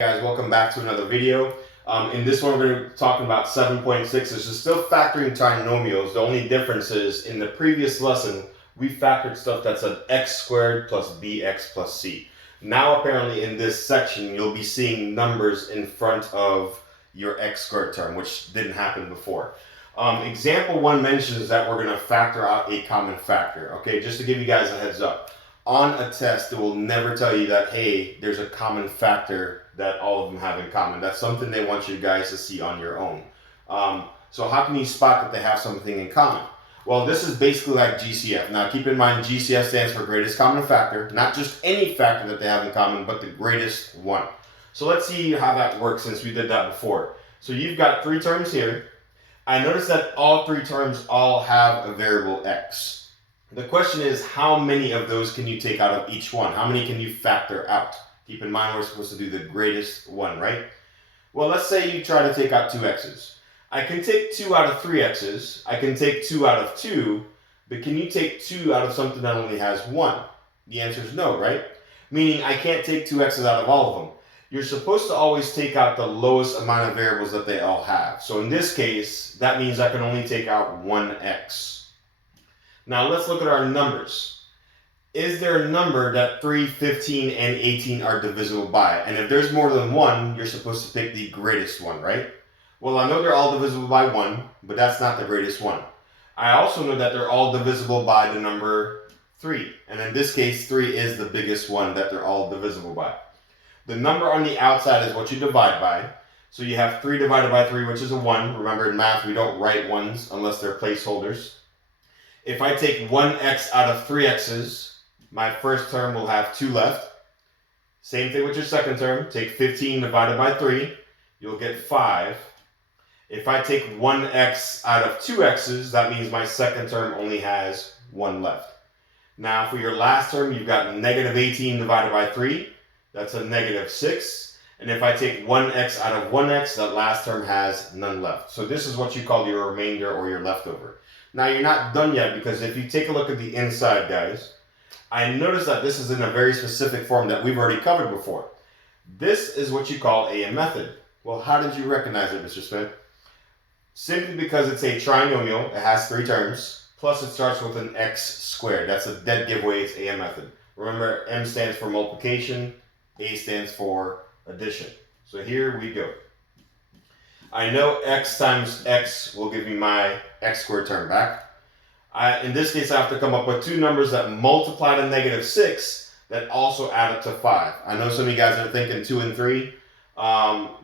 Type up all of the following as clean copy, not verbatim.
Guys, welcome back to another video. In this one, we're going to be talking about 7.6. This is still factoring trinomials. The only difference is in the previous lesson, we factored stuff that's an x squared plus bx plus c. Now, apparently, in this section, you'll be seeing numbers in front of your x squared term, which didn't happen before. Example 1 mentions that we're going to factor out a common factor. Okay, just to give you guys a heads up. On a test, it will never tell you that, hey, there's a common factor that all of them have in common. That's something they want you guys to see on your own. So how can you spot that they have something in common? Well, this is basically like GCF. Now, keep in mind, GCF stands for greatest common factor, not just any factor that they have in common, but the greatest one. So let's see how that works since we did that before. So you've got 3 terms here. I notice that all 3 terms all have a variable x. The question is, how many of those can you take out of each one? How many can you factor out? Keep in mind, we're supposed to do the greatest one, right? Well, let's say you try to take out 2 x's. I can take 2 out of 3 x's. I can take 2 out of 2. But can you take 2 out of something that only has 1? The answer is no, right? Meaning I can't take 2 x's out of all of them. You're supposed to always take out the lowest amount of variables that they all have. So in this case, that means I can only take out 1 x. Now let's look at our numbers. Is there a number that 3, 15, and 18 are divisible by? And if there's more than one, you're supposed to pick the greatest one, right? Well, I know they're all divisible by 1, but that's not the greatest one. I also know that they're all divisible by the number 3. And in this case, 3 is the biggest one that they're all divisible by. The number on the outside is what you divide by. So you have 3 divided by 3, which is a 1. Remember, in math, we don't write 1s unless they're placeholders. If I take 1x out of 3 x's, my first term will have 2 left. Same thing with your second term. Take 15 divided by 3, you'll get 5. If I take 1x out of 2 x's, that means my second term only has 1 left. Now for your last term, you've got negative 18 divided by 3. That's a negative 6. And if I take 1x out of 1x, that last term has none left. So this is what you call your remainder or your leftover. Now you're not done yet, because if you take a look at the inside, guys, I notice that this is in a very specific form that we've already covered before. This is what you call a method. Well, how did you recognize it, Mr. Smith? Simply because it's a trinomial, it has 3 terms, plus it starts with an x squared. That's a dead giveaway, it's a method. Remember, M stands for multiplication, A stands for addition. So here we go. I know x times x will give me my x squared term back. In this case, I have to come up with 2 numbers that multiply to negative 6 that also add up to 5. I know some of you guys are thinking 2 and 3.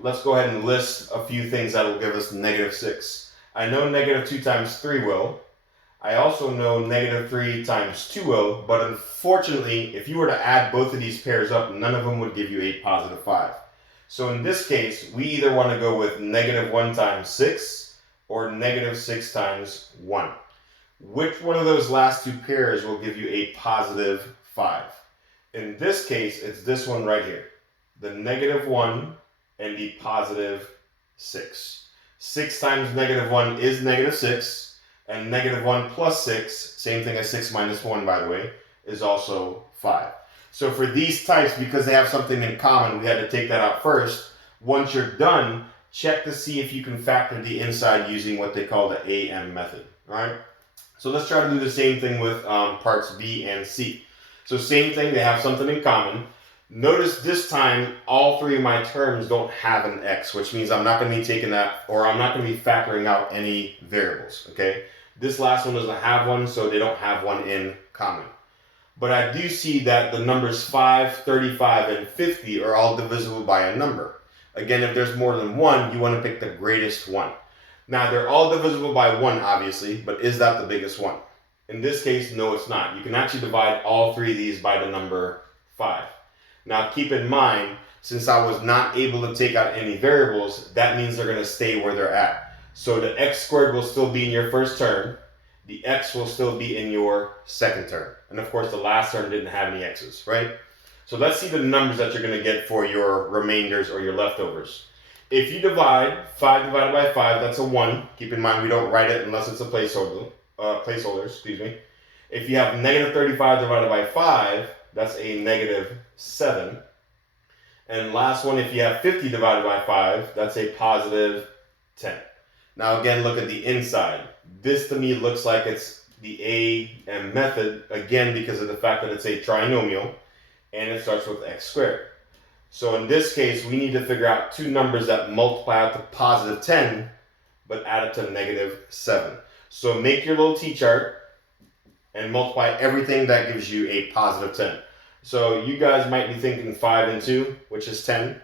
Let's go ahead and list a few things that will give us negative 6. I know negative 2 times 3 will. I also know negative 3 times 2 will, but unfortunately, if you were to add both of these pairs up, none of them would give you a positive 5. So in this case, we either want to go with negative 1 times 6 or negative 6 times 1. Which one of those last 2 pairs will give you a positive 5? In this case, it's this one right here. The negative 1 and the positive 6. 6 times negative 1 is negative 6. And negative 1 plus 6, same thing as 6 minus 1, by the way, is also 5. So for these types, because they have something in common, we had to take that out first. Once you're done, check to see if you can factor the inside using what they call the AM method. All right? So let's try to do the same thing with parts B and C. So same thing, they have something in common. Notice this time, all 3 of my terms don't have an x, which means I'm not going to be taking that, or I'm not going to be factoring out any variables, okay? This last one doesn't have one, so they don't have one in common. But I do see that the numbers 5, 35, and 50 are all divisible by a number. Again, if there's more than one, you want to pick the greatest one. Now, they're all divisible by 1, obviously, but is that the biggest one? In this case, no, it's not. You can actually divide all 3 of these by the number 5. Now, keep in mind, since I was not able to take out any variables, that means they're going to stay where they're at. So the x squared will still be in your first term. The x will still be in your second term. And of course, the last term didn't have any x's, right? So let's see the numbers that you're going to get for your remainders or your leftovers. If you divide 5 divided by 5, that's a 1. Keep in mind, we don't write it unless it's a placeholder. If you have negative 35 divided by 5, that's a negative 7. And last one, if you have 50 divided by 5, that's a positive 10. Now again, look at the inside. This to me looks like it's the AM method, again because of the fact that it's a trinomial and it starts with x squared. So in this case, we need to figure out two numbers that multiply out to positive 10, but add up to negative 7. So make your little t-chart and multiply everything that gives you a positive 10. So you guys might be thinking 5 and 2, which is 10.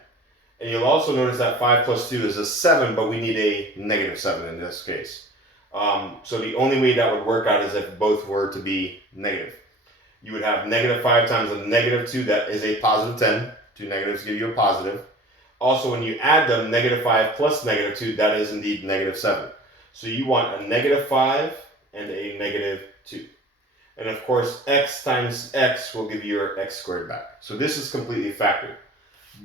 And you'll also notice that 5 plus 2 is a 7, but we need a negative 7 in this case. So the only way that would work out is if both were to be negative. You would have negative 5 times a negative 2, that is a positive 10. Two negatives give you a positive. Also, when you add them, negative 5 plus negative 2, that is indeed negative 7. So you want a negative 5 and a negative 2. And of course, x times x will give you your x squared back. So this is completely factored.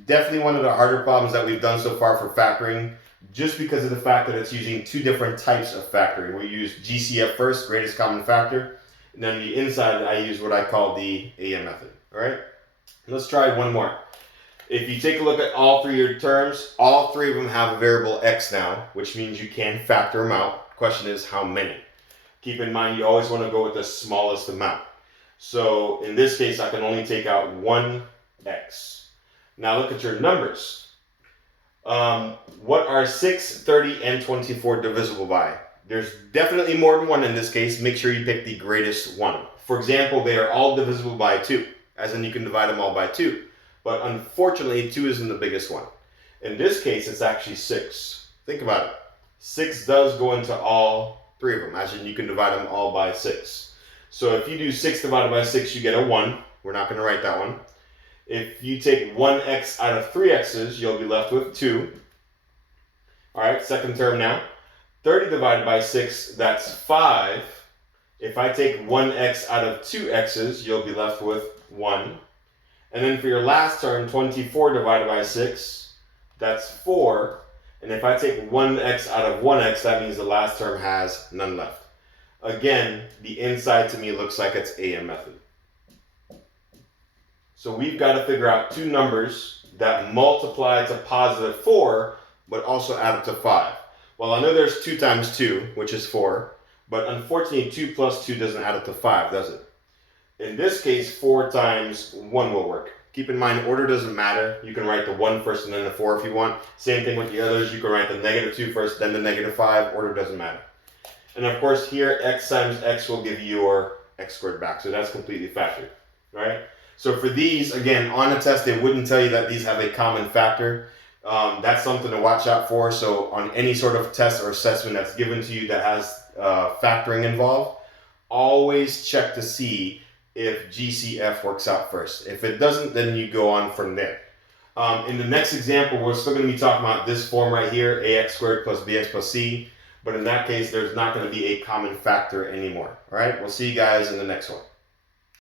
Definitely one of the harder problems that we've done so far for factoring, just because of the fact that it's using two different types of factoring. We use GCF first, greatest common factor, and then the inside I use what I call the AM method. All right, let's try one more. If you take a look at all three of your terms, all three of them have a variable x now, which means you can factor them out. Question is how many? Keep in mind you always want to go with the smallest amount. So in this case, I can only take out one x. Now look at your numbers. What are 6, 30, and 24 divisible by? There's definitely more than one in this case. Make sure you pick the greatest one. For example, they are all divisible by 2, as in you can divide them all by 2. But unfortunately, 2 isn't the biggest one. In this case, it's actually 6. Think about it. 6 does go into all three of them, as in you can divide them all by 6. So if you do 6 divided by 6, you get a 1. We're not going to write that one. If you take 1x out of 3 x's, you'll be left with 2. All right, second term now. 30 divided by 6, that's 5. If I take 1x out of 2 x's, you'll be left with 1. And then for your last term, 24 divided by 6, that's 4. And if I take 1x out of 1x, that means the last term has none left. Again, the inside to me looks like it's AM method. So we've got to figure out two numbers that multiply to positive 4, but also add up to 5. Well, I know there's 2 times 2, which is 4, but unfortunately 2 plus 2 doesn't add up to 5, does it? In this case, 4 times 1 will work. Keep in mind, order doesn't matter. You can write the 1 first and then the 4 if you want. Same thing with the others. You can write the negative 2 first, then the negative 5. Order doesn't matter. And of course, here, x times x will give you your x squared back. So that's completely factored, right? So for these, again, on the test, they wouldn't tell you that these have a common factor. That's something to watch out for. So on any sort of test or assessment that's given to you that has factoring involved, always check to see if GCF works out first. If it doesn't, then you go on from there. In the next example, we're still going to be talking about this form right here, ax squared plus bx plus c. But in that case, there's not going to be a common factor anymore. All right, we'll see you guys in the next one.